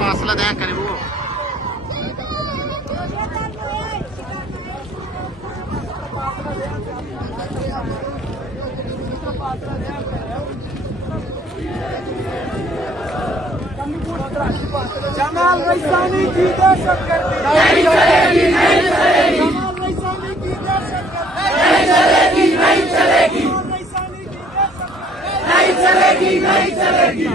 फासला दें करीब वो जमाल रईसानी की दहशतगर्दी नहीं चलेगी, नहीं चलेगी। जमाल रईसानी की दहशतगर्दी नहीं चलेगी, नहीं चलेगी। जमाल रईसानी की दहशतगर्दी नहीं चलेगी, नहीं चलेगी।